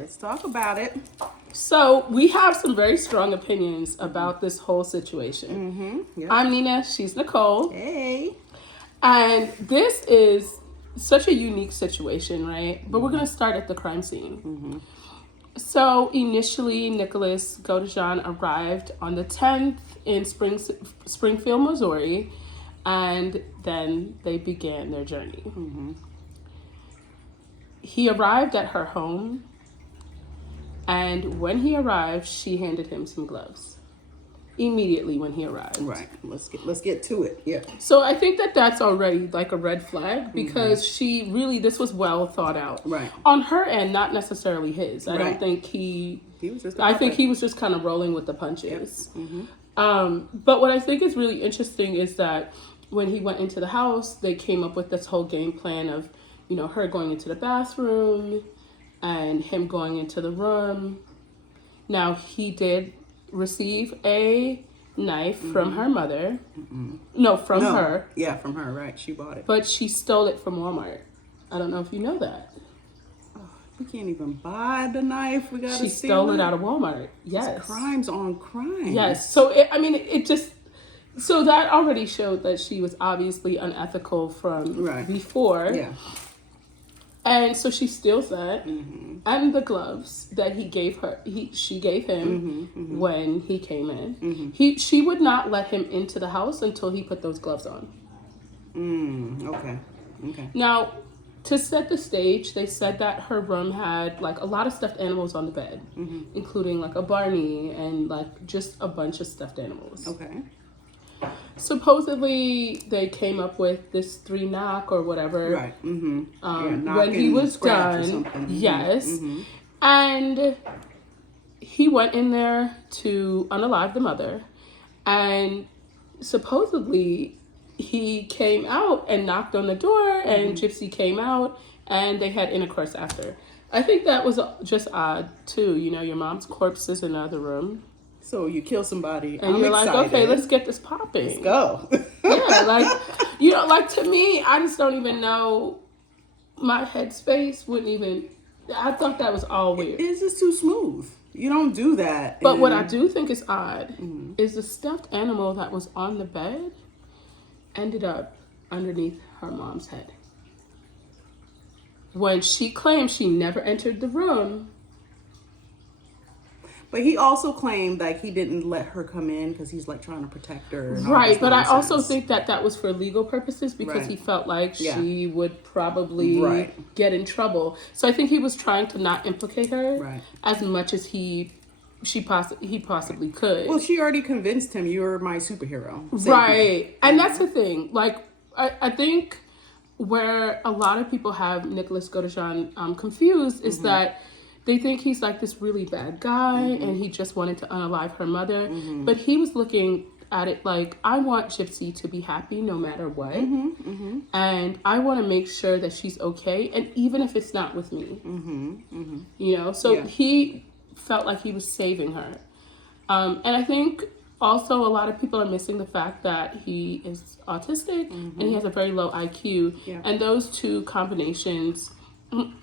Let's talk about it. So we have some very strong opinions about this whole situation. Yep. I'm Nina, she's Nicole. Hey. And this is such a unique situation, right? But we're going to start at the crime scene. So initially, Nicholas Godejohn arrived on the 10th in Springfield, Missouri, and then they began their journey. He arrived at her home, and when he arrived, she handed him some gloves. Immediately when he arrived. Right. Let's get to it. Yeah. So I think that that's already like a red flag because she really, this was well thought out. Right. On her end, not necessarily his. I don't Right. think he was just. I think he was just kind of rolling with the punches. But what I think is really interesting is that when he went into the house, they came up with this whole game plan of, you know, her going into the bathroom and him going into the room. Now, he did receive a knife from her mother. No, from her. Yeah, from her, right. She bought it. But she stole it from Walmart. I don't know if you know that. We can't even buy the knife. We gotta She stole it out of Walmart. Yes. It's crimes on crimes. Yes. So, it just... So that already showed that she was obviously unethical from before. Yeah. And so she steals that and the gloves that he gave her. She gave him when he came in. She would not let him into the house until he put those gloves on. Okay. Now, to set the stage, they said that her room had like a lot of stuffed animals on the bed, including like a Barney and like just a bunch of stuffed animals. Okay. Supposedly, they came up with this 3-knock or whatever. Right. When he was done. Yes. And he went in there to unalive the mother. And supposedly, he came out and knocked on the door, and Gypsy came out, and they had intercourse after. I think that was just odd, too. You know, your mom's corpse is in another room. So you kill somebody, and you're like, okay, let's get this popping. Let's go. Yeah, like, you know, like to me, I just don't even know. My headspace wouldn't even. I thought that was all weird. It's just too smooth. You don't do that. But what I do think is odd is the stuffed animal that was on the bed ended up underneath her mom's head. When she claimed she never entered the room. But he also claimed like he didn't let her come in because he's like trying to protect her. Right, but I also think that was for legal purposes because he felt like she would probably get in trouble. So I think he was trying to not implicate her as much as he possibly could. Well, she already convinced him, you're my superhero. Right, and that's the thing. Like, I think where a lot of people have Nicholas Godejohn confused is that they think he's like this really bad guy and he just wanted to unalive her mother. But he was looking at it like, I want Gypsy to be happy no matter what. And I want to make sure that she's okay. And even if it's not with me, you know, so he felt like he was saving her. And I think also a lot of people are missing the fact that he is autistic and he has a very low IQ. And those two combinations,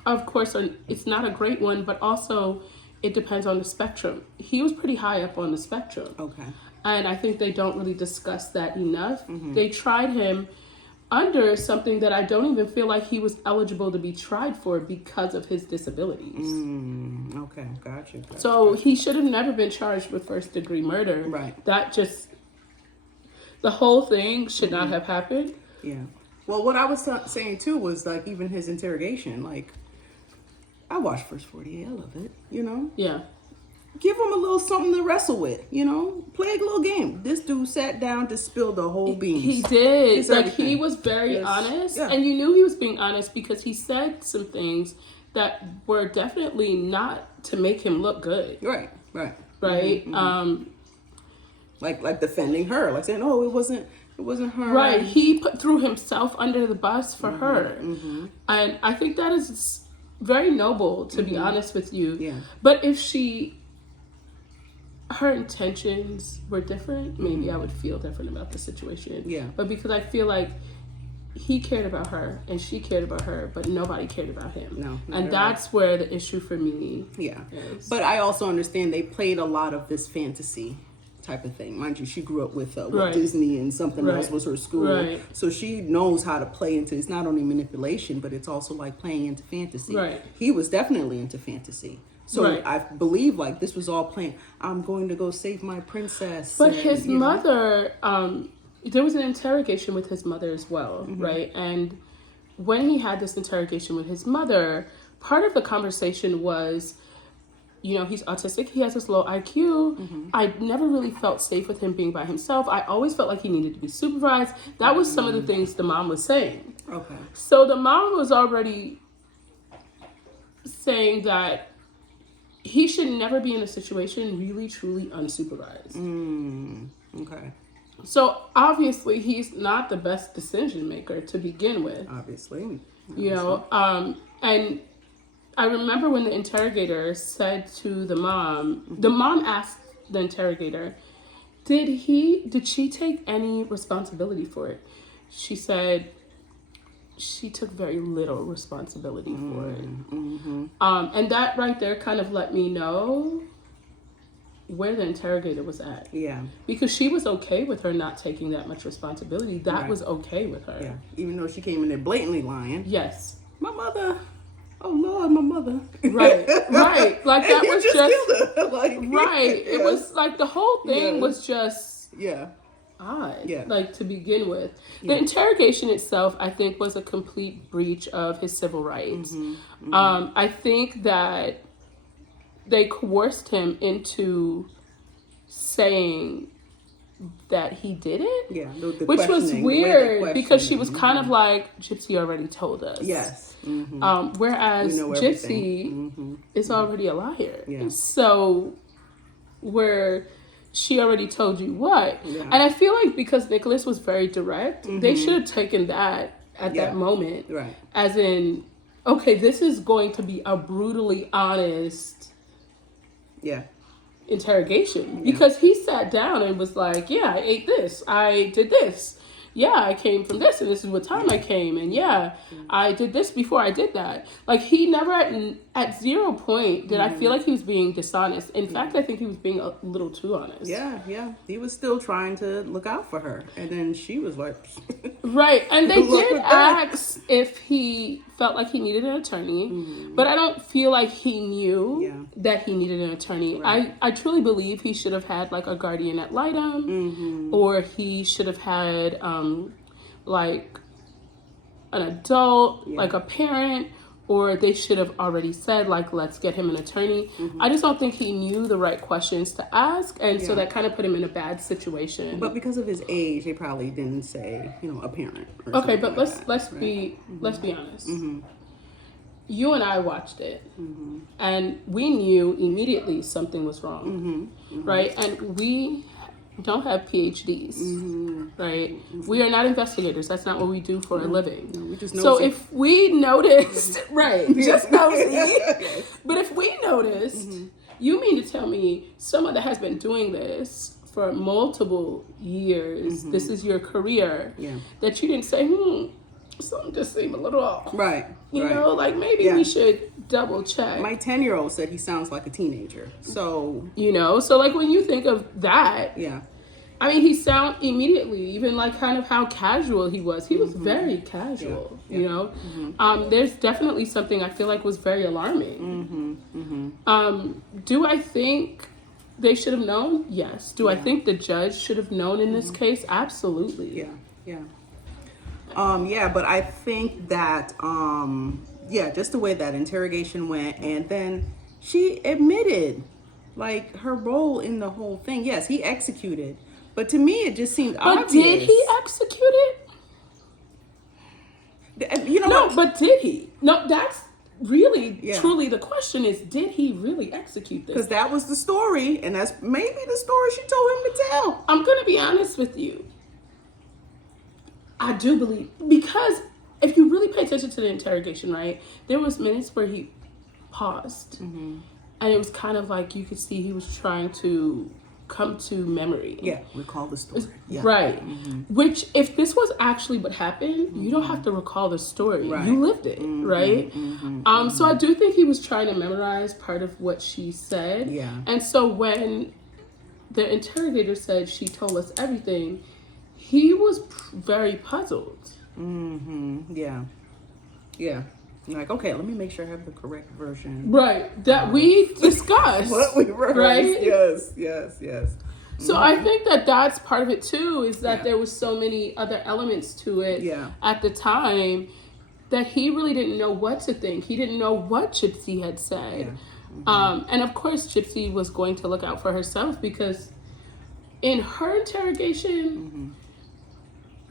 of course, it's not a great one, but also it depends on the spectrum. He was pretty high up on the spectrum. Okay. And I think they don't really discuss that enough. They tried him under something that I don't even feel like he was eligible to be tried for because of his disabilities. Okay, gotcha. So he should have never been charged with first-degree murder. Right. That just, the whole thing should not have happened. Yeah. Well, what I was saying too was like even his interrogation. Like, I watched first 48. I love it. You know. Yeah. Give him a little something to wrestle with. You know, play a little game. This dude sat down to spill the whole beans. He did. Like he was very honest, and you knew he was being honest because he said some things that were definitely not to make him look good. Right. Like defending her, like saying, "Oh, it wasn't her." Right. He threw himself under the bus for her. And I think that is very noble, to be honest with you. Yeah. But if her intentions were different, maybe I would feel different about the situation. Yeah. But because I feel like he cared about her and she cared about her, but nobody cared about him. No, and that's where the issue for me is. But I also understand they played a lot of this fantasy type of thing. Mind you, she grew up with Disney, and something else was her school. Right. So she knows how to play into, it's not only manipulation, but it's also like playing into fantasy. Right. He was definitely into fantasy. So I believe like this was all playing, I'm going to go save my princess. But his mother, there was an interrogation with his mother as well, right? And when he had this interrogation with his mother, part of the conversation was, you know, he's autistic, he has this low IQ. I never really felt safe with him being by himself. I always felt like he needed to be supervised. That was some of the things the mom was saying. Okay. So the mom was already saying that he should never be in a situation really, truly unsupervised. Okay. So obviously he's not the best decision maker to begin with. Obviously. You know, and I remember when the interrogator said to the mom asked the interrogator, did she take any responsibility for it? She said she took very little responsibility for it. And that right there kind of let me know where the interrogator was at. Yeah. Because she was okay with her not taking that much responsibility. That was okay with her. Yeah. Even though she came in there blatantly lying. Yes. My mother. Oh Lord, my mother. Right. Like that was just killed her. Like, right. It was like the whole thing was just odd. Yeah. Like to begin with. The interrogation itself, I think, was a complete breach of his civil rights. I think that they coerced him into saying that he did it. Yeah, which was weird because she was kind of like, Gypsy already told us. Yes. Whereas Gypsy is already a liar. Yeah. So where she already told you what. Yeah. And I feel like because Nicholas was very direct, they should have taken that at that moment. Right. As in, okay, this is going to be a brutally honest interrogation. Because he sat down and was like, yeah, I ate this. I did this. Yeah, I came from this, and this is what time I came, and I did this before I did that. Like, he never, at zero point did I feel like he was being dishonest. In fact, I think he was being a little too honest. Yeah. He was still trying to look out for her, and then she was like... Right, and they did ask if he felt like he needed an attorney, but I don't feel like he knew that he needed an attorney. Right. I truly believe he should have had, like, a guardian ad litem, or he should have had... like an adult, like a parent, or they should have already said, like, let's get him an attorney. I just don't think he knew the right questions to ask, and so that kind of put him in a bad situation. But because of his age, they probably didn't say, a parent. Okay, but let's be honest. You and I watched it, and we knew immediately something was wrong, right? And we don't have PhDs, right? We are not investigators. That's not what we do for a living. No, we just nosy. So if we noticed, just nosy. But if we noticed, you mean to tell me someone that has been doing this for multiple years, this is your career, that you didn't say, something just seemed a little off. Right. You know, like maybe we should double check. My 10-year-old said he sounds like a teenager. So, so like when you think of that, I mean, he sound immediately, even like kind of how casual he was. He was very casual, you know. There's definitely something I feel like was very alarming. Do I think they should have known? Yes. Do I think the judge should have known in this case? Absolutely. But I think that, just the way that interrogation went, and then she admitted, like, her role in the whole thing. Yes, he executed, but to me, it just seemed obvious. But did he execute it? No, but did he? No, that's really, truly the question is, did he really execute this? Because that was the story, and that's maybe the story she told him to tell. I'm going to be honest with you. I do believe, because if you really pay attention to the interrogation, right, there was minutes where he paused, and it was kind of like you could see he was trying to come to memory. Yeah, recall the story. Yeah. Right. Which, if this was actually what happened, you don't have to recall the story. Right. You lived it, right? So I do think he was trying to memorize part of what she said. Yeah. And so when the interrogator said she told us everything, he was very puzzled. Yeah. Yeah. Like, okay, let me make sure I have the correct version. Right. That we discussed. What we rehearsed. Right? Yes. So I think that that's part of it too, is that there was so many other elements to it at the time that he really didn't know what to think. He didn't know what Gypsy had said. And of course, Gypsy was going to look out for herself, because in her interrogation,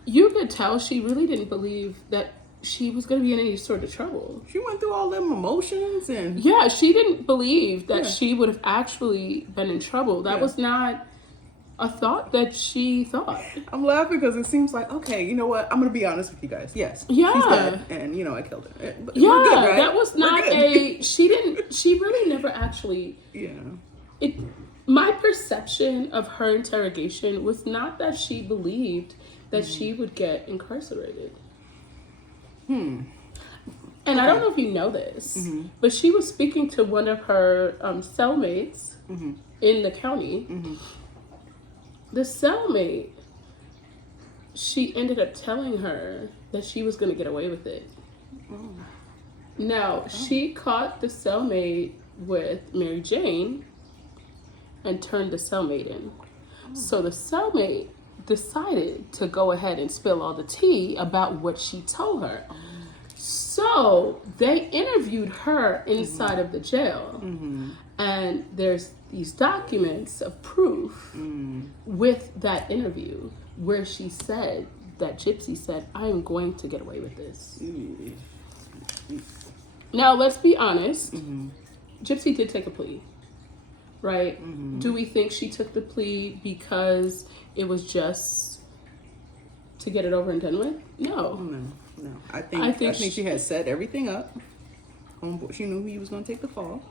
you could tell she really didn't believe that she was going to be in any sort of trouble. She went through all them emotions and... Yeah, she didn't believe that she would have actually been in trouble. That was not a thought that she thought. I'm laughing because it seems like, okay, you know what? I'm going to be honest with you guys. Yes. Yeah. She's dead, and, I killed her. But Yeah, we're good, right? that was not she really never actually... Yeah. My perception of her interrogation was not that she believed that she would get incarcerated. And I don't know if you know this, but she was speaking to one of her cellmates in the county. The cellmate, she ended up telling her that she was going to get away with it. Now, she caught the cellmate with Mary Jane and turned the cellmate in. So the cellmate decided to go ahead and spill all the tea about what she told her. So they interviewed her inside of the jail. And there's these documents of proof with that interview where she said that Gypsy said, I am going to get away with this. Now, let's be honest. Gypsy did take a plea, right? Do we think she took the plea because it was just to get it over and done with? No. I think she had set everything up. She knew he was going to take the fall.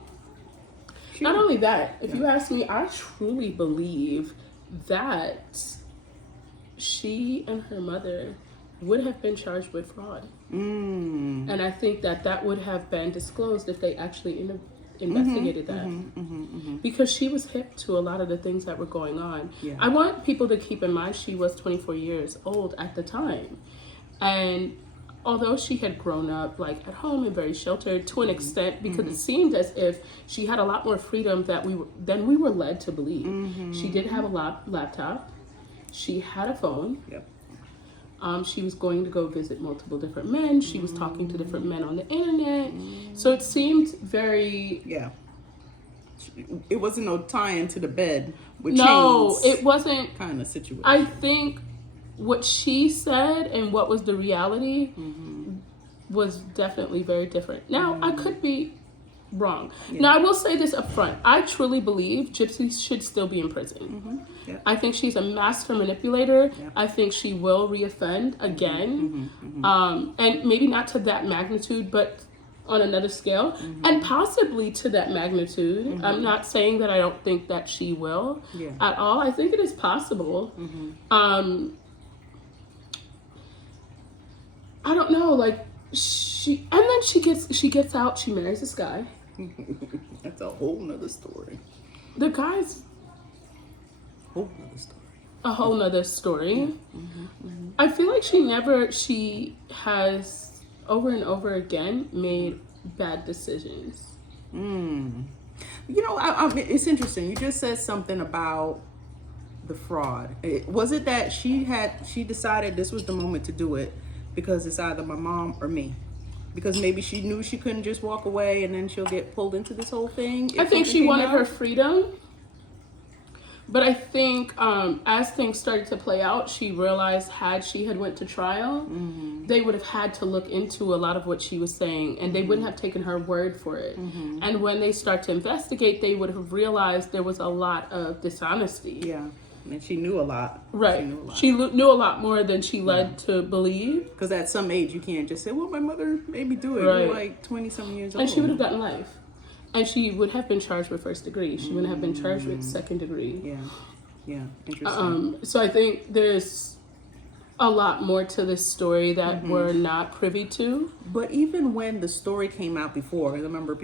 Not only that, if you ask me, I truly believe that she and her mother would have been charged with fraud. And I think that would have been disclosed if they actually investigated that. Because she was hip to a lot of the things that were going on. I want people to keep in mind she was 24 years old at the time. And although she had grown up like at home and very sheltered to an extent, because it seemed as if she had a lot more freedom than we were led to believe. She did have a laptop. She had a phone. She was going to go visit multiple different men. She was talking to different men on the internet. So it seemed very... It wasn't no tying to the bed with chains. No, it wasn't... kind of situation. I think what she said and what was the reality was definitely very different. Now, I could be wrong. Now, I will say this up front. I truly believe Gypsy should still be in prison. I think she's a master manipulator. I think she will reoffend again. And maybe not to that magnitude, but on another scale. And possibly to that magnitude. I'm not saying that I don't think that she will at all. I think it is possible. I don't know, like she gets out, she marries this guy. That's a whole nother story. The guy's a whole nother story. I feel like she has over and over again made bad decisions. It's interesting. You just said something about the fraud. Was it that she decided this was the moment to do it because it's either my mom or me? Because maybe she knew she couldn't just walk away and then she'll get pulled into this whole thing. I think she wanted her freedom. But I think as things started to play out, she realized had she went to trial, they would have had to look into a lot of what she was saying, and they wouldn't have taken her word for it. And when they start to investigate, they would have realized there was a lot of dishonesty. Yeah, and she knew a lot. Right. She knew a lot more than she led to believe. Because at some age, you can't just say, well, my mother made me do it. Right. You're like 20-some years old. And she would have gotten life. And she would have been charged with first degree. She wouldn't have been charged with second degree. Yeah. Yeah. Interesting. So I think there's a lot more to this story that we're not privy to. But even when the story came out before, I remember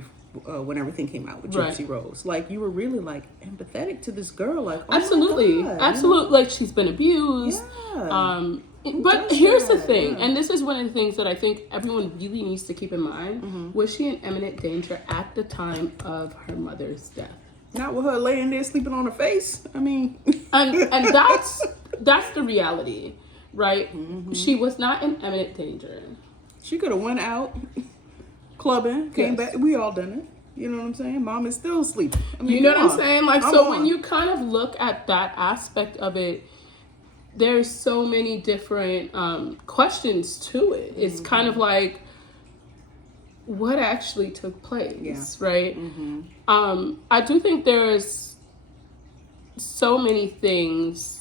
when everything came out with Gypsy Rose, like you were really like empathetic to this girl, like Absolutely, my God, absolutely. Like she's been abused. Yeah. But here's the thing, and this is one of the things that I think everyone really needs to keep in mind. Was she in imminent danger at the time of her mother's death? Not with her laying there sleeping on her face. I mean, and that's the reality, right? She was not in imminent danger. She could have went out clubbing, came back. We all done it. You know what I'm saying? Mom is still asleep. I mean, you know what I'm saying? Like, so when you kind of look at that aspect of it, there's so many different questions to it. It's kind of like, what actually took place, right? I do think there's so many things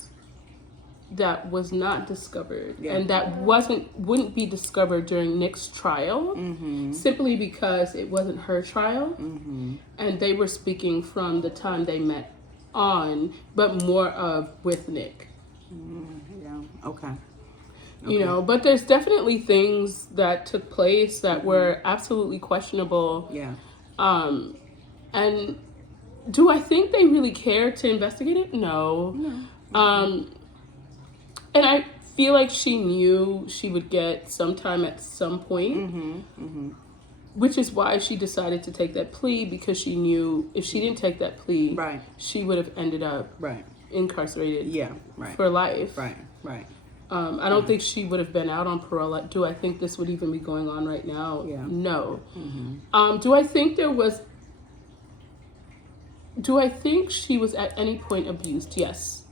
that was not discovered and that wouldn't be discovered during Nick's trial, simply because it wasn't her trial, and they were speaking from the time they met on, but more of with Nick. Okay. You know, but there's definitely things that took place that were absolutely questionable. Yeah. And do I think they really cared to investigate it? No. And I feel like she knew she would get some time at some point, which is why she decided to take that plea, because she knew if she didn't take that plea, she would have ended up incarcerated for life. Right. I don't think she would have been out on parole. Do I think this would even be going on right now? Yeah. No. Do I think she was at any point abused? Yes.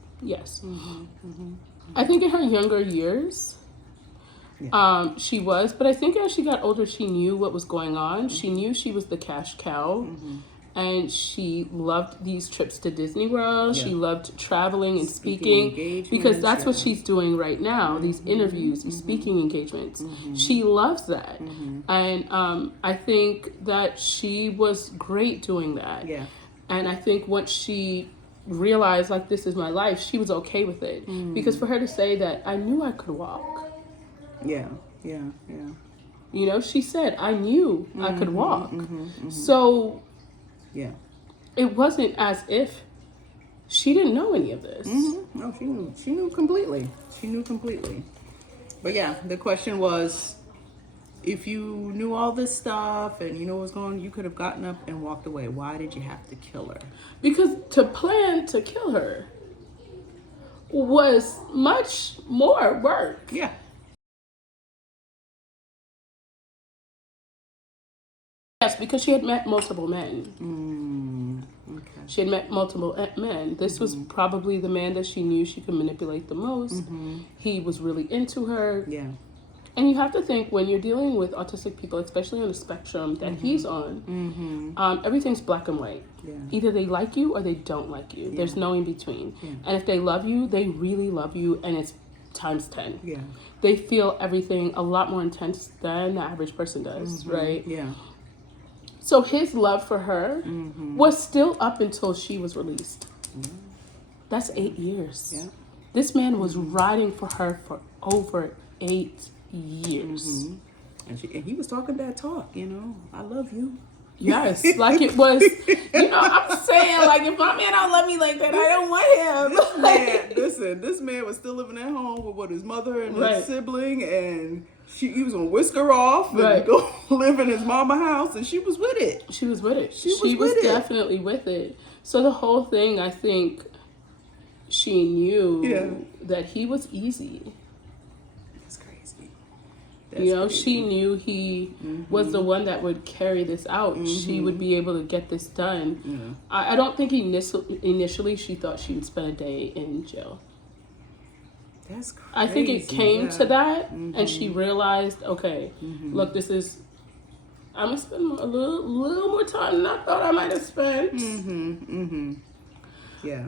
I think in her younger years, she was. But I think as she got older, she knew what was going on. She knew she was the cash cow. And she loved these trips to Disney World. She loved traveling and speaking because that's what she's doing right now. These interviews, these speaking engagements. She loves that. And I think that she was great doing that. And I think once she realized, like, this is my life, she was okay with it. Because for her to say that, I knew I could walk. Yeah. You know, she said, I knew I could walk. So... yeah. It wasn't as if she didn't know any of this. No, she knew. She knew completely. But yeah, the question was, if you knew all this stuff and you know what was going on, you could have gotten up and walked away. Why did you have to kill her? Because to plan to kill her was much more work. Yeah. Yes, because she had met multiple men. Okay. She had met multiple men. This was probably the man that she knew she could manipulate the most. He was really into her. Yeah. And you have to think, when you're dealing with autistic people, especially on the spectrum that he's on, everything's black and white. Yeah. Either they like you or they don't like you. There's no in between. And if they love you, they really love you, and it's times 10. Yeah. They feel everything a lot more intense than the average person does, right? Yeah. So his love for her was still up until she was released. That's 8 years. Yeah. This man was riding for her for over 8 years. And he was talking that talk, you know, I love you. Yes, like it was, you know, I'm saying, like, if my man don't love me like that, I don't want him. This man was still living at home with his mother and his sibling, and he was gonna whisk her off and go live in his mama house, and she was with it. She was definitely with it. So the whole thing, I think, she knew that he was easy. That's crazy. You know, she knew he was the one that would carry this out. She would be able to get this done. I don't think initially she thought she would spend a day in jail. That's crazy. I think it came to that, and she realized, okay, look, this is, I'm going to spend a little more time than I thought I might have spent. Yeah.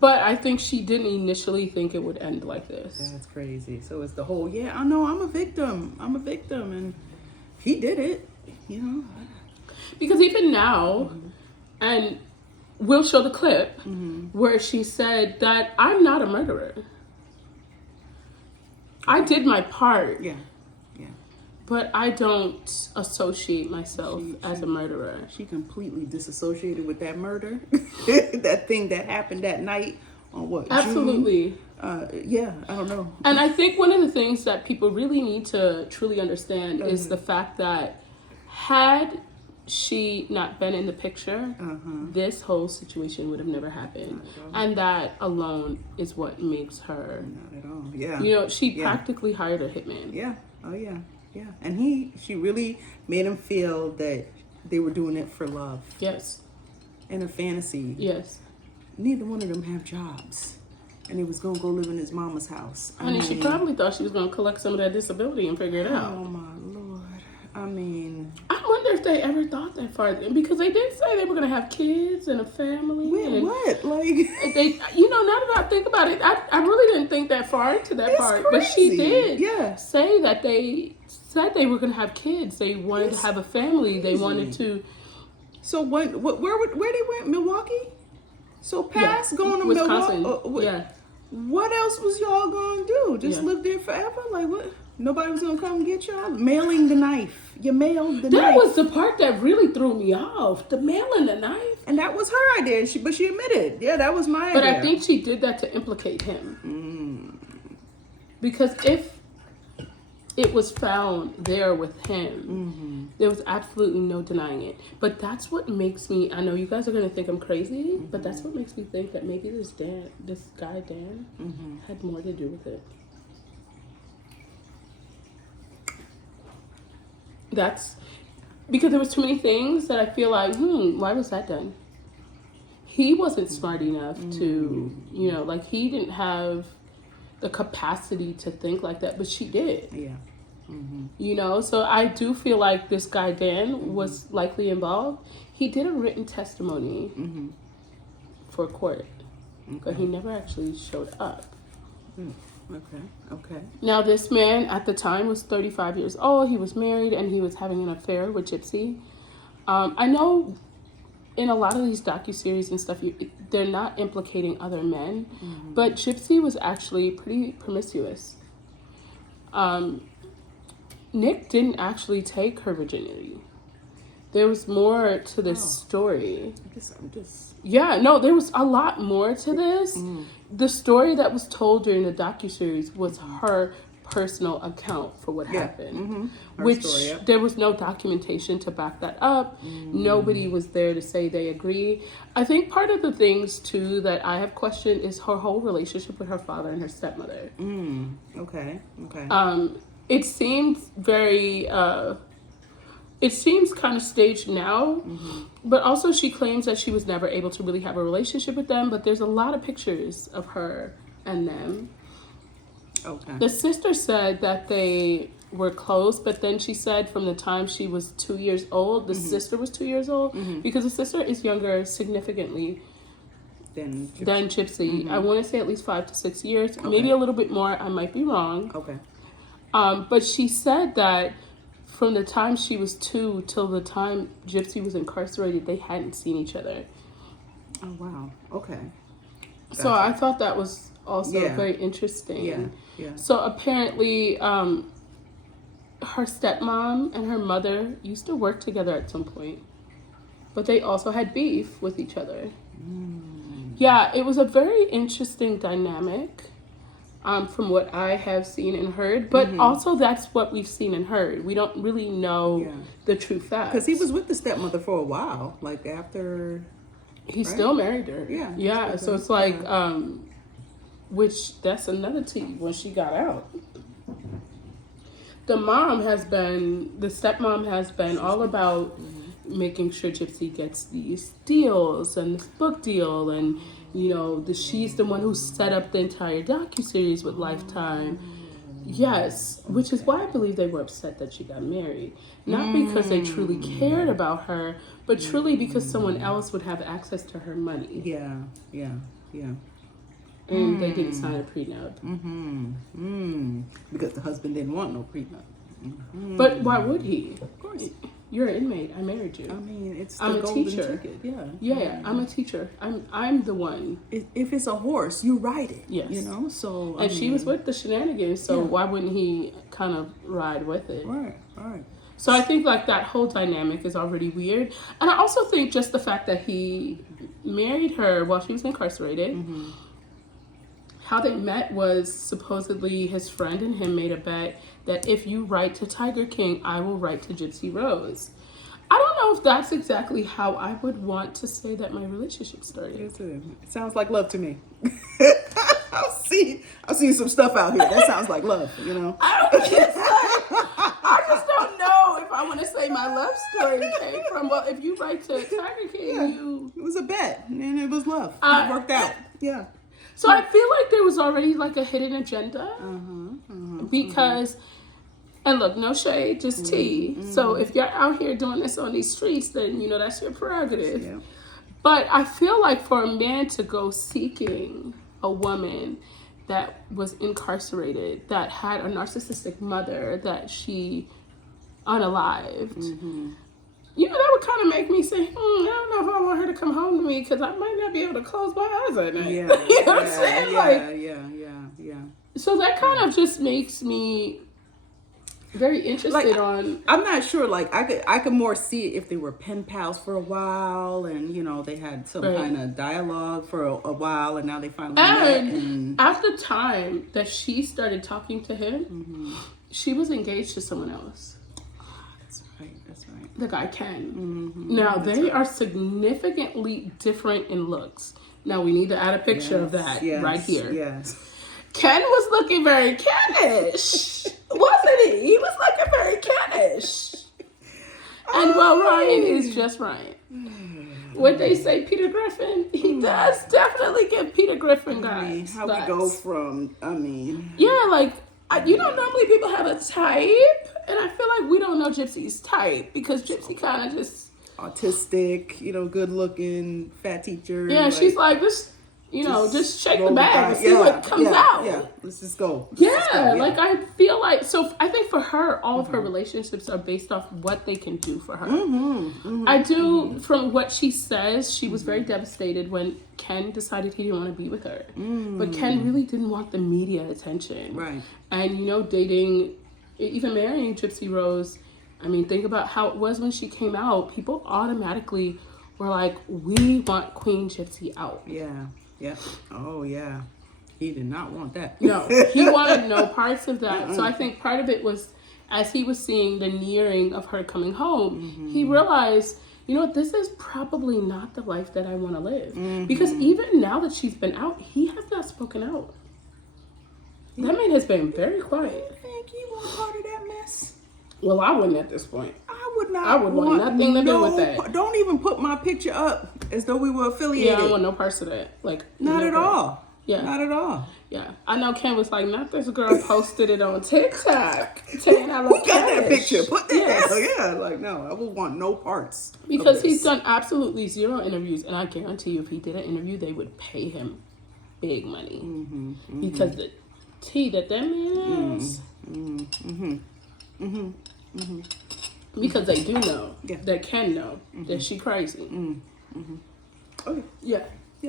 But I think she didn't initially think it would end like this. That's crazy. So it's the whole, I know, I'm a victim, and he did it, you know. Because even now, and we'll show the clip where she said that I'm not a murderer. I did my part. Yeah. Yeah. But I don't associate myself as a murderer. She completely disassociated with that murder. That thing that happened that night on what? Absolutely. June? Yeah, I don't know. And I think one of the things that people really need to truly understand is the fact that had she not been in the picture, this whole situation would have never happened. And that alone is what makes her... Not at all, yeah. You know, she practically hired a hitman. Yeah, oh yeah, yeah. And she really made him feel that they were doing it for love. Yes. And a fantasy. Yes. Neither one of them have jobs. And he was going to go live in his mama's house. I mean, she probably thought she was going to collect some of that disability and figure it out. Oh, my Lord. I mean... I wonder if they ever thought that far. Because they did say they were going to have kids and a family. Wait, and what? Like... They, you know, now that I think about it, I really didn't think that far into that part. Crazy. But she did yeah. say that they said they were going to have kids. They wanted to have a family. They wanted to... So where they went? Milwaukee? So past going to Wisconsin. Milwaukee? What else was y'all going to do? Just live there forever? Like what? Nobody was going to come get y'all? Mailing the knife. You mailed the knife. That was the part that really threw me off. The mailing the knife. And that was her idea. But she admitted. Yeah, that was my idea. But I think she did that to implicate him. Because if it was found there with him, there was absolutely no denying it. But that's what makes me, I know you guys are going to think I'm crazy, but that's what makes me think that maybe this guy Dan, had more to do with it. That's because there was too many things that I feel like, why was that done? He wasn't smart enough to, you know, like he didn't have the capacity to think like that, but she did. Yeah. You know, so I do feel like this guy Dan was likely involved. He did a written testimony for court, but he never actually showed up. Okay. Now, this man at the time was 35 years old. He was married and he was having an affair with Gypsy. I know in a lot of these docuseries and stuff, they're not implicating other men, but Gypsy was actually pretty promiscuous. Nick didn't actually take her virginity. There was more to this story. Yeah, no, there was a lot more to this. The story that was told during the docuseries was her personal account for what happened, which story, there was no documentation to back that up. Nobody was there to say they agree. I think part of the things too that I have questioned is her whole relationship with her father and her stepmother. Okay. It seems very it seems kind of staged now, but also she claims that she was never able to really have a relationship with them, but there's a lot of pictures of her and them. Okay. The sister said that they were close, but then she said from the time she was 2 years old, the sister was 2 years old, because the sister is younger significantly than Gypsy. I want to say at least 5 to 6 years, maybe a little bit more. I might be wrong. Okay. But she said that from the time she was 2 till the time Gypsy was incarcerated, they hadn't seen each other. Oh, wow. Okay. Gotcha. So I thought that was also very interesting. Yeah. So apparently, her stepmom and her mother used to work together at some point, but they also had beef with each other. Yeah, it was a very interesting dynamic. From what I have seen and heard, but also that's what we've seen and heard. We don't really know the true facts. Because he was with the stepmother for a while, like after... He still married her. Yeah, so it's like, which that's another tea when she got out. The stepmom has been all about making sure Gypsy gets these deals and this book deal and... You know, she's the one who set up the entire docuseries with Lifetime. Yes, which is why I believe they were upset that she got married. Not because they truly cared about her, but truly because someone else would have access to her money. Yeah. And they didn't sign a prenup. Because the husband didn't want no prenup. But why would he? Of course. You're an inmate. I married you. I mean, it's the I'm a golden teacher. ticket. Yeah. Yeah, I'm a teacher. I'm the one. If it's a horse, you ride it. Yes. You know, so. And she was with the shenanigans, so Yeah. why wouldn't he kind of ride with it? Right, right. So I think like that whole dynamic is already weird. And I also think just the fact that he married her while she was incarcerated. Mm-hmm. How they met was supposedly his friend and him made a bet that if you write to Tiger King, I will write to Gypsy Rose. I don't know if that's exactly how I would want to say that my relationship started. It sounds like love to me. I've seen some stuff out here. That sounds like love, you know. I just don't know if I want to say my love story came from, well, if you write to Tiger King, It was a bet, and it was love. It worked out. Yeah. So I feel like there was already like a hidden agenda because, and look, no shade, just tea. So if you're out here doing this on these streets, then you know that's your prerogative. Yeah. But I feel like for a man to go seeking a woman that was incarcerated, that had a narcissistic mother that she unalived, you know, that would kind of make me say, I don't know if I want her to come home to me because I might not be able to close my eyes at night. Yeah. You know what I'm saying? Yeah. So that kind of just makes me very interested on. I'm not sure. Like I could more see it if they were pen pals for a while, and you know they had some kind of dialogue for a while, and now they finally met. And at the time that she started talking to him, she was engaged to someone else. That's right. The guy Ken. Now they are significantly different in looks. Now we need to add a picture of that right here. Yes. Ken was looking very Kenish, wasn't he? He was looking very Kenish. And well, Ryan is just Ryan. What they say, Peter Griffin, he does definitely give Peter Griffin guys. How we go from, yeah, like, you know, normally people have a type, and I feel like we don't know Gypsy's type because Gypsy kind of just autistic, you know, good looking, fat teacher. Yeah, like, she's like, just shake the bag and see what comes out. Yeah, let's just go. Like I feel like, so I think for her, all of her relationships are based off what they can do for her. I do, from what she says, she was very devastated when Ken decided he didn't want to be with her. But Ken really didn't want the media attention. Right. And, you know, dating, even marrying Gypsy Rose, I mean, think about how it was when she came out. People automatically were like, we want Queen Gypsy out. Yeah. Yeah. Oh, yeah. He did not want that. No, he wanted no parts of that. So I think part of it was, as he was seeing the nearing of her coming home, he realized, you know what, this is probably not the life that I want to live. Because even now that she's been out, he has not spoken out. That man has been very quiet. You think he was part of that mess? Well, I wouldn't at this point. I would not. I would want nothing to do with that. Don't even put my picture up as though we were affiliated. Yeah, I don't want no parts of that. Like, not at all. Yeah. Not at all. Yeah. I know Ken was like, not this girl posted it on TikTok saying I look Who got that cash. picture? Put that down. Yeah, like, no, I would want no parts. Because he's done absolutely zero interviews, and I guarantee you if he did an interview, they would pay him big money. Because the tea that man has. Because they do know, they can know that she crazy. Okay. Yeah.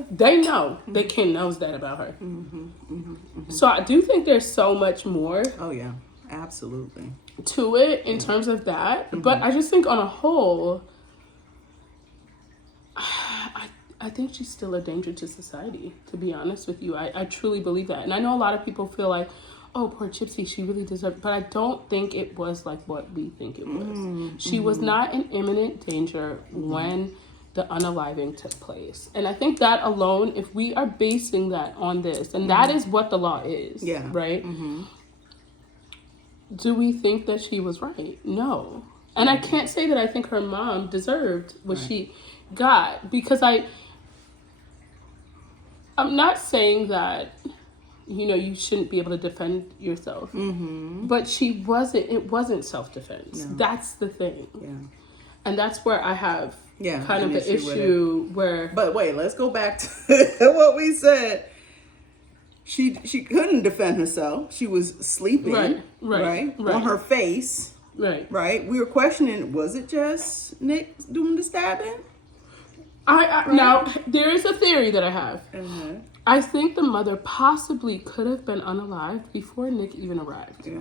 They know that Ken knows that about her. So I do think there's so much more. Oh yeah, absolutely. To it in terms of that, but I just think on a whole, I think she's still a danger to society. To be honest with you, I truly believe that, and I know a lot of people feel like, oh, poor Gypsy, she really deserved, but I don't think it was like what we think it was. She was not in imminent danger when the unaliving took place. And I think that alone, if we are basing that on this, and that is what the law is, right? Do we think that she was right? No. And I can't say that I think her mom deserved what she got, because I'm not saying that, you know, you shouldn't be able to defend yourself. But it wasn't self-defense. No. That's the thing. Yeah. And that's where I have kind of the issue where... But wait, let's go back to what we said. She couldn't defend herself. She was sleeping, right? On her face. Right. Right? We were questioning, was it just Nick doing the stabbing? Now, there is a theory that I have. Uh-huh. I think the mother possibly could have been unalived before Nick even arrived. Yeah.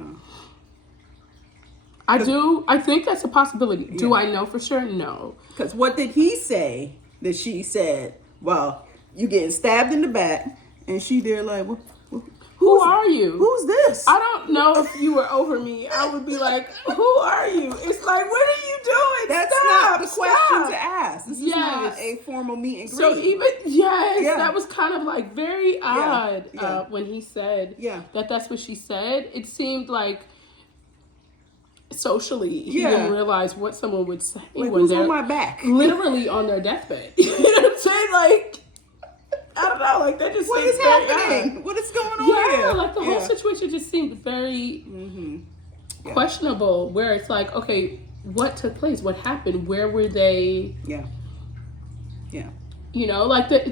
I think that's a possibility. Yeah. Do I know for sure? No. Because what did he say that she said? Well, you getting stabbed in the back, and she there like, well, Who are you? Who's this? I don't know if you were over me. I would be like, who are you? It's like, what are you doing? That's Stop, not the question to ask. This is not Yes. a formal meet and greet. So even, that was kind of like very odd Yeah. when he said Yeah. that's what she said. It seemed like socially he Yeah. didn't realize what someone would say Like, when who's they're on my back? literally on their deathbed. You know what I'm saying? Like, I don't know, like that just What seems is very happening? odd. What is going on Yeah, here? like the whole situation just seemed very questionable. Where it's like, okay, what took place? What happened? Where were they? Yeah. Yeah. You know, like that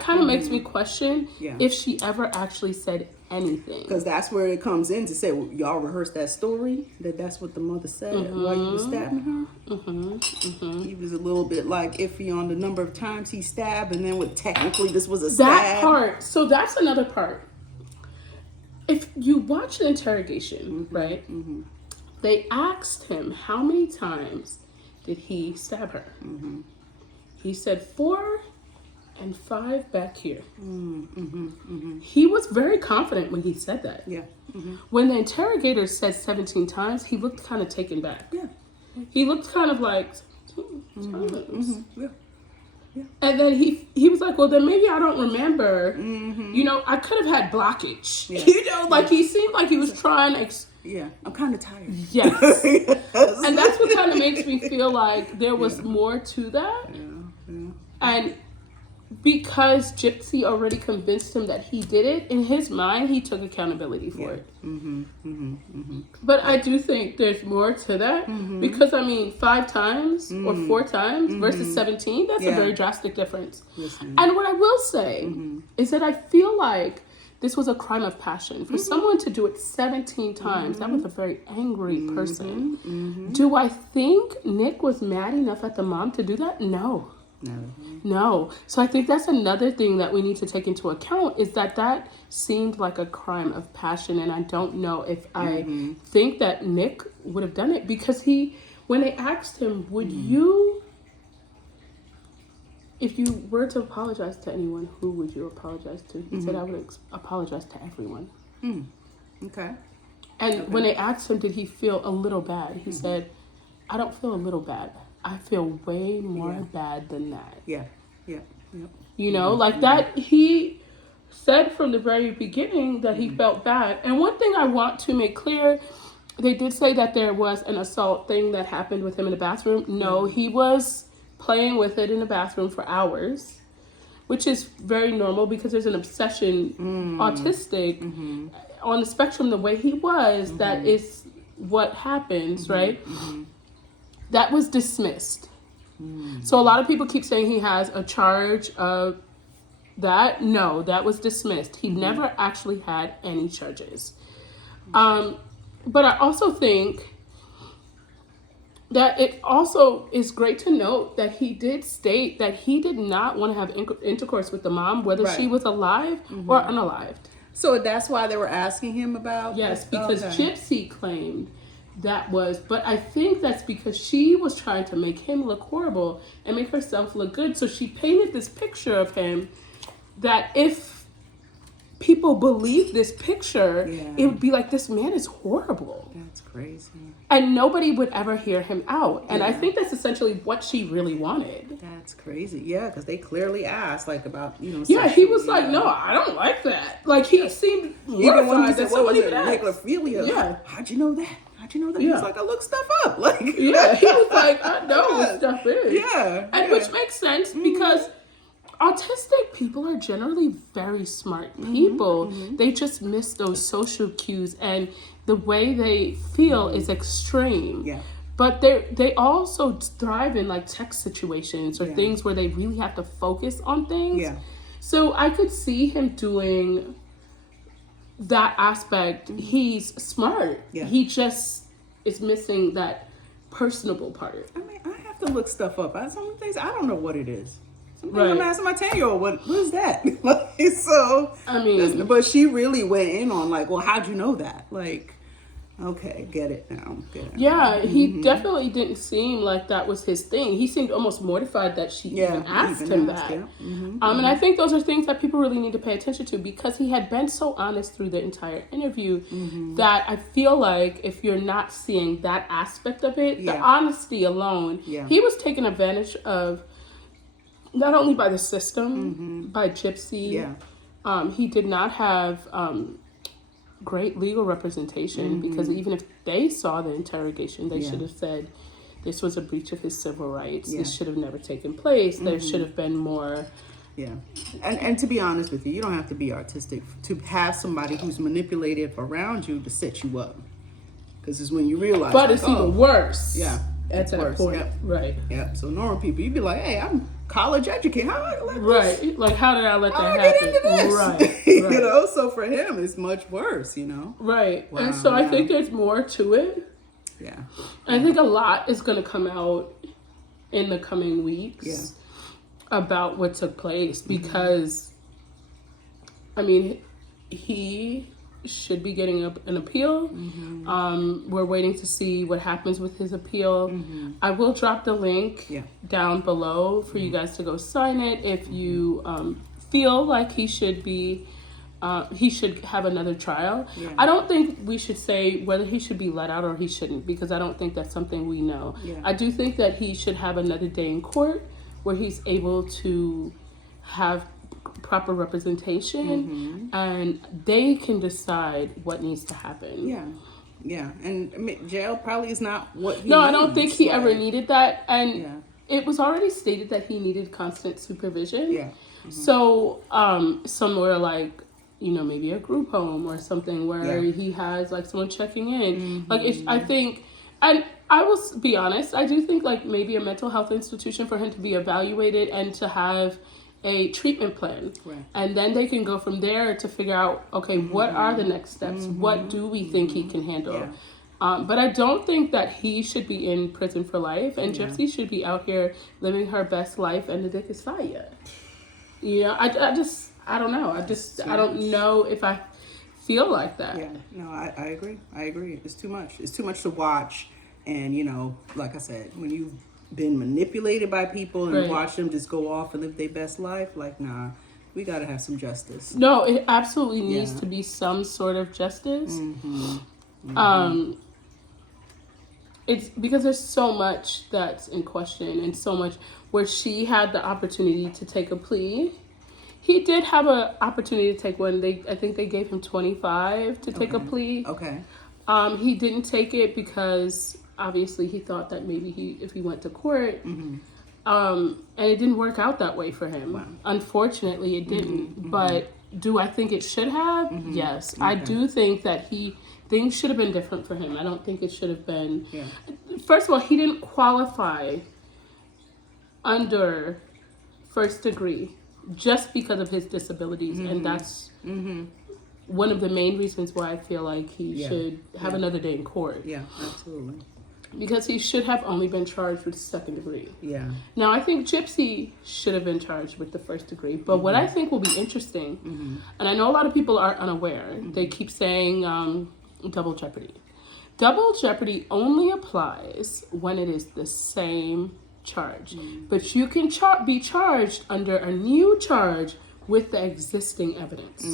kind of makes me question if she ever actually said anything. Because that's where it comes in to say, well, y'all rehearsed that story, that's what the mother said while you were stabbing her. He was a little bit like iffy on the number of times he stabbed, and then technically this was a stab. That part. So that's another part. If you watch the interrogation, right, they asked him how many times did he stab her. He said 4 and 5 back here. He was very confident when he said that. Yeah. When the interrogator said 17 times, he looked kind of taken back. Yeah. He looked kind of like, 17 times. Yeah. And then he was like, well, then maybe I don't remember. You know, I could have had blockage. Yeah. You know, like he seemed like he was trying to... Yeah. I'm kind of tired. Yes. And that's what kind of makes me feel like there was more to that. And because Gypsy already convinced him that he did it, in his mind, he took accountability for it. But I do think there's more to that because, I mean, 5 times or 4 times versus 17, that's a very drastic difference. And what I will say is that I feel like this was a crime of passion. For someone to do it 17 times, that was a very angry person. Do I think Nick was mad enough at the mom to do that? No. No. So I think that's another thing that we need to take into account is that seemed like a crime of passion. And I don't know if I think that Nick would have done it because when they asked him, would you, if you were to apologize to anyone, who would you apologize to? He said, I would apologize to everyone. Okay. And when they asked him, did he feel a little bad? He said, I don't feel a little bad. I feel way more bad than that. Yeah. You know, like that, he said from the very beginning that he felt bad. And one thing I want to make clear, they did say that there was an assault thing that happened with him in the bathroom. No, he was playing with it in the bathroom for hours, which is very normal because there's an obsession, autistic, on the spectrum the way he was, that is what happens, right? That was dismissed. So a lot of people keep saying he has a charge of that. No, that was dismissed. He never actually had any charges. But I also think that it also is great to note that he did state that he did not want to have intercourse with the mom, whether she was alive or unalived. So that's why they were asking him about? Yes, because Gypsy claimed that was, but I think that's because she was trying to make him look horrible and make herself look good. So she painted this picture of him that if people believe this picture, it would be like, this man is horrible. That's crazy. And nobody would ever hear him out. And I think that's essentially what she really wanted. That's crazy. Yeah, because they clearly asked, like, about, you know. Yeah, he was like, no, I don't like that. Like, he seemed even when he mortified said, that what was someone it, even asked. necrophilia? Yeah. How'd you know that? Yeah. He's like, I look stuff up. Like, yeah, he was like, I know what stuff is. Yeah. And which makes sense because autistic people are generally very smart people. They just miss those social cues, and the way they feel is extreme. Yeah. But they also thrive in like text situations or things where they really have to focus on things. Yeah. So I could see him doing that aspect, he's smart. Yeah. He just is missing that personable part. I mean, I have to look stuff up. Some things I don't know what it is. Sometimes Right. I'm asking my 10-year-old, what is that? Like, so, I mean, but she really went in on like, well, how'd you know that? Like, okay, get it now. Yeah, he definitely didn't seem like that was his thing. He seemed almost mortified that she even asked him that. Yeah. And I think those are things that people really need to pay attention to, because he had been so honest through the entire interview that I feel like if you're not seeing that aspect of it, the honesty alone, he was taken advantage of, not only by the system, by Gypsy. Yeah. He did not have great legal representation, because even if they saw the interrogation, they should have said this was a breach of his civil rights. This should have never taken place. There should have been more. Yeah. And to be honest with you, you don't have to be artistic to have somebody who's manipulative around you to set you up. Because it's when you realize. But it's even worse. Yeah. At that point. Yep. Right. Yeah. So normal people, you'd be like, hey, I'm college educated. How did I let right. this? Like, how did I let How that I get happen? into this? Right. You know, so for him, it's much worse, you know? Right. Wow, and so I yeah. think there's more to it. Yeah. I think a lot is going to come out in the coming weeks about what took place, because, I mean, he should be getting an appeal. We're waiting to see what happens with his appeal. I will drop the link down below for you guys to go sign it if you feel like he should be he should have another trial. I don't think we should say whether he should be let out or he shouldn't, because I don't think that's something we know. I do think that he should have another day in court where he's able to have proper representation and they can decide what needs to happen. Yeah. And I mean, jail probably is not what he No, needs. I don't think he ever needed that. And it was already stated that he needed constant supervision. So somewhere like, you know, maybe a group home or something where he has like someone checking in. Like I think, and I will be honest, I do think like maybe a mental health institution for him to be evaluated and to have a treatment plan. And then they can go from there to figure out, okay, what are the next steps? What do we think he can handle? But I don't think that he should be in prison for life, and Gypsy should be out here living her best life, and the dick is fire. You know, I don't know. I don't know if I feel like that. Yeah, no, I agree. It's too much. It's too much to watch. And, you know, like I said, when you've been manipulated by people and watch them just go off and live their best life, like, nah, we got to have some justice. No, it absolutely needs to be some sort of justice. It's because there's so much that's in question, and so much where she had the opportunity to take a plea. He did have an opportunity to take one. I think they gave him 25 to take a plea. Okay. He didn't take it because obviously he thought that maybe if he went to court, and it didn't work out that way for him. Wow. Unfortunately, it didn't. But do I think it should have? Yes. Okay. I do think that things should have been different for him. I don't think it should have been. First of all, he didn't qualify under first degree just because of his disabilities, and that's one of the main reasons why I feel like he should have another day in court. Yeah, absolutely. Because he should have only been charged with second degree. Yeah. Now, I think Gypsy should have been charged with the first degree, but what I think will be interesting, and I know a lot of people are unaware, they keep saying double jeopardy. Double jeopardy only applies when it is the same charge, but you can be charged under a new charge with the existing evidence.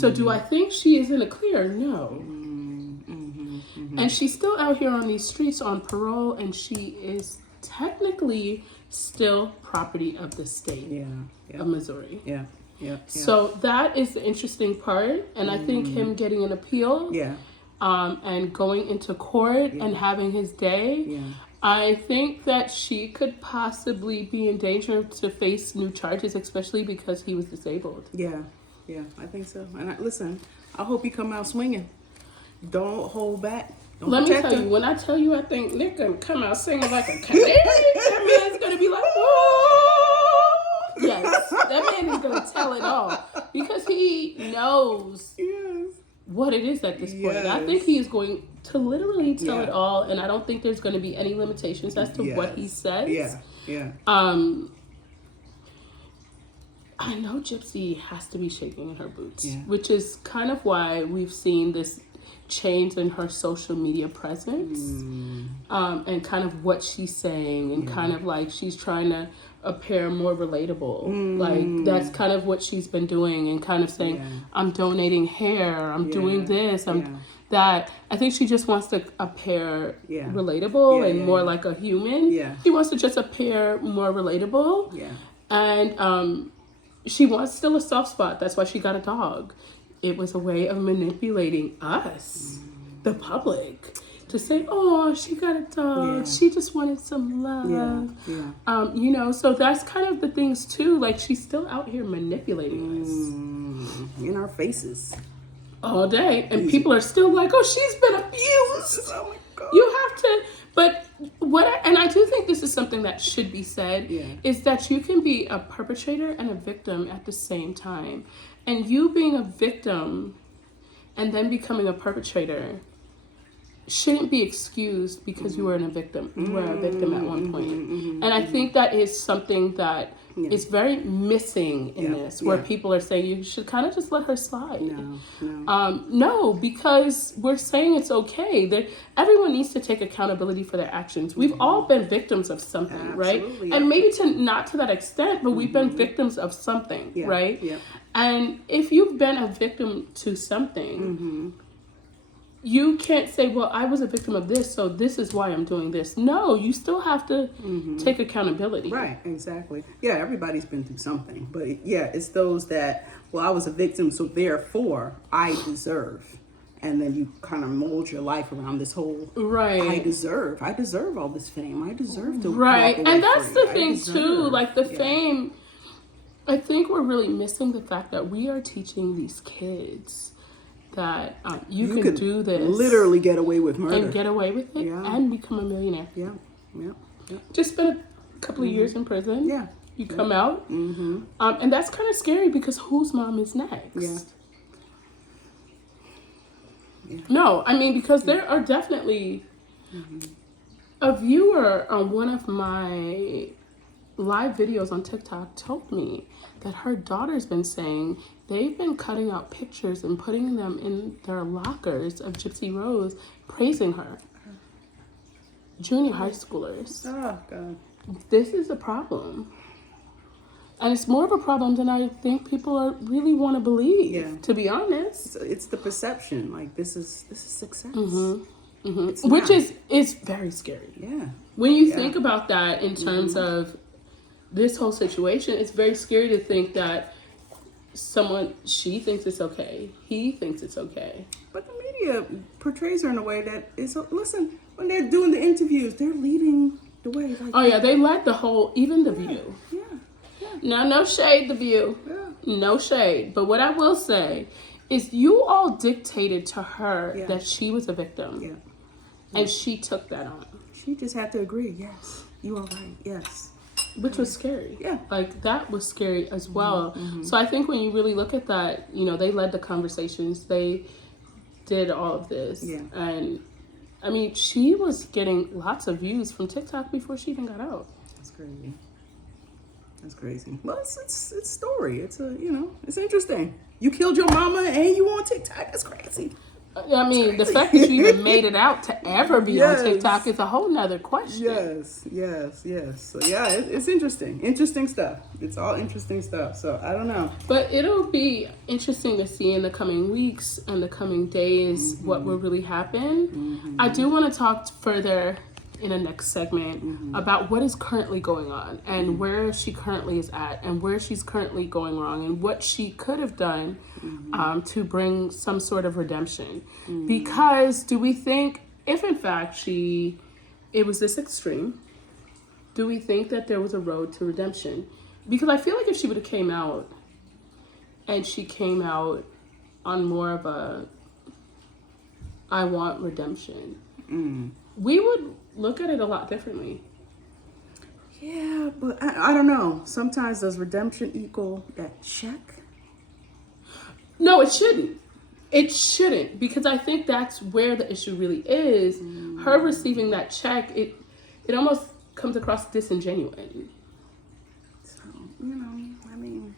So do I think she is in a clear? No. And she's still out here on these streets on parole, and she is technically still property of the state of Missouri. So that is the interesting part, and I think him getting an appeal and going into court and having his day, I think that she could possibly be in danger to face new charges, especially because he was disabled. Yeah, I think so. And listen, I hope he come out swinging. Don't hold back. Let me tell you, when I tell you I think Nick gonna come out singing like a canary, that man's gonna be like, oh! Yes, that man is gonna tell it all. Because he knows what it is at this point. I Yes. think he is going to literally tell Yeah. it all, and I don't think there's going to be any limitations as to what he says. Yeah. I know Gypsy has to be shaking in her boots, Yeah. which is kind of why we've seen this change in her social media presence, and kind of what she's saying, and kind of like she's trying to appear more relatable. Like that's kind of what she's been doing, and kind of saying, I'm donating hair, I'm doing this, I'm that. I think she just wants to appear relatable and more like a human. Yeah. She wants to just appear more relatable. Yeah. And she wants still a soft spot. That's why she got a dog. It was a way of manipulating us, the public, to say, oh, she got a dog. Yeah. She just wanted some love. Yeah. You know, so that's kind of the things too. Like she's still out here manipulating us In our faces. all day. And people are still like, oh, she's been abused. Oh my God. You have to, but and I do think this is something that should be said, is that you can be a perpetrator and a victim at the same time. And you being a victim and then becoming a perpetrator shouldn't be excused because you were a victim. You were a victim at one point. And I think that is something that is very missing in this, where people are saying you should kind of just let her slide. No, because we're saying it's okay. That everyone needs to take accountability for their actions. We've all been victims of something, right? And maybe not to that extent, but we've been victims of something, right? And if you've been a victim to something, you can't say, well, I was a victim of this, so this is why I'm doing this. No, you still have to take accountability. Right, exactly. Yeah, everybody's been through something. But it's those that, well, I was a victim, so therefore I deserve. And then you kind of mold your life around this whole, I deserve all this fame. I deserve to Right, walk away and that's free. the thing too, like the fame, I think we're really missing the fact that we are teaching these kids that you can do this, literally get away with murder, and get away with it, and become a millionaire. Just spend a couple of years in prison. You come out, and that's kind of scary because whose mom is next? No, I mean, because there are definitely a viewer on one of my live videos on TikTok told me that her daughter's been saying they've been cutting out pictures and putting them in their lockers of Gypsy Rose, praising her. Junior high schoolers. Oh, God. This is a problem. And it's more of a problem than I think people really want to believe, to be honest. It's the perception. Like, this is success. Which is very scary. When you think about that in terms of this whole situation, it's very scary to think that she thinks it's okay, he thinks it's okay. But the media portrays her in a way that is, listen, when they're doing the interviews, they're leading the way. Like, they led the whole, even The View. Now, no shade, The View. No shade. But what I will say is you all dictated to her that she was a victim. And she took that on. She just had to agree, yes, you are right, yes. Which was scary. Like, that was scary as well. So I think when you really look at that, you know, they led the conversations. They did all of this. And, I mean, she was getting lots of views from TikTok before she even got out. That's crazy. That's crazy. Well, it's story. It's it's interesting. You killed your mama and you on TikTok. That's crazy. I mean, the fact that she even made it out to ever be on TikTok is a whole nother question. Yes. So it's interesting. Interesting stuff. It's all interesting stuff. So I don't know. But it'll be interesting to see in the coming weeks and the coming days what will really happen. I do want to talk further in the next segment about what is currently going on and where she currently is at and where she's currently going wrong and what she could have done to bring some sort of redemption. Because do we think, if in fact it was this extreme, do we think that there was a road to redemption? Because I feel like if she would have came out and she came out on more of a I want redemption, we would look at it a lot differently. Yeah, but I don't know. Sometimes does redemption equal that check? No, it shouldn't. It shouldn't, because I think that's where the issue really is. Her receiving that check, it almost comes across disingenuous. So, you know, I mean,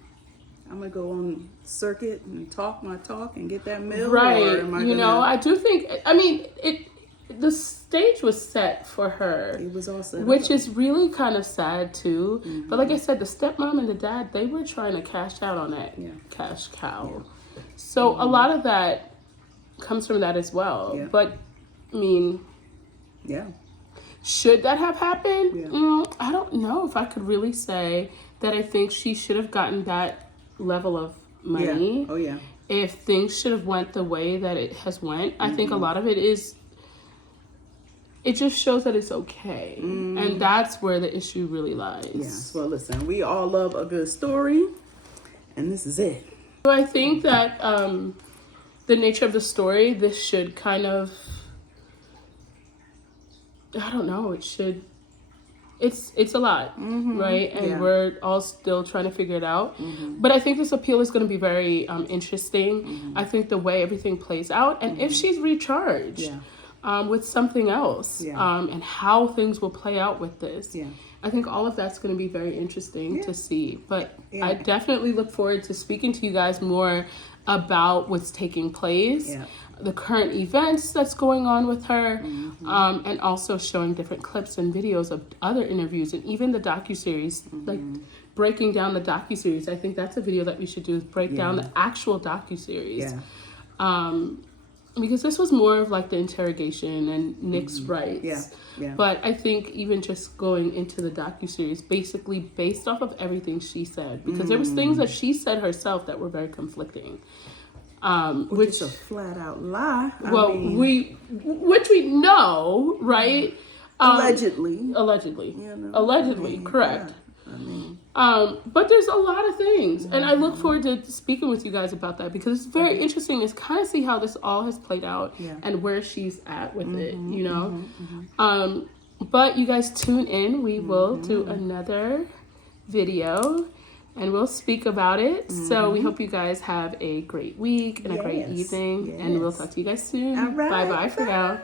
I'm gonna go on circuit and talk my talk and get that mill, Right. or am I You know, I do think, I mean, the stage was set for her. It was all set which up. is really kind of sad too. But like I said, the stepmom and the dad, they were trying to cash out on that cash cow. So a lot of that comes from that as well. Yeah. But I mean, Yeah. should that have happened? Yeah. I don't know if I could really say that I think she should have gotten that level of money. Yeah. Oh yeah. If things should have went the way that it has went. I think a lot of it is, it just shows that it's okay. And that's where the issue really lies. Yes. Well, listen, we all love a good story, and this is it. So I think that the nature of the story, this should kind of, I don't know, it should, it's a lot, right? And we're all still trying to figure it out. But I think this appeal is going to be very interesting. I think the way everything plays out, and if she's recharged with something else, and how things will play out with this. I think all of that's going to be very interesting to see. But I definitely look forward to speaking to you guys more about what's taking place, the current events that's going on with her, and also showing different clips and videos of other interviews, and even the docuseries, like breaking down the docuseries. I think that's a video that we should do, is break down the actual docuseries. Because this was more of like the interrogation and Nick's rights. But I think even just going into the docuseries, basically based off of everything she said, because there was things that she said herself that were very conflicting. Which is a flat out lie. Which we know, right? Allegedly. Allegedly. You know, Allegedly, correct. But there's a lot of things, and I look forward to speaking with you guys about that, because it's very interesting to kind of see how this all has played out and where she's at with it, you know. But you guys tune in. We will do another video, and we'll speak about it. So we hope you guys have a great week and a great evening, and we'll talk to you guys soon. All right. Bye-bye for now.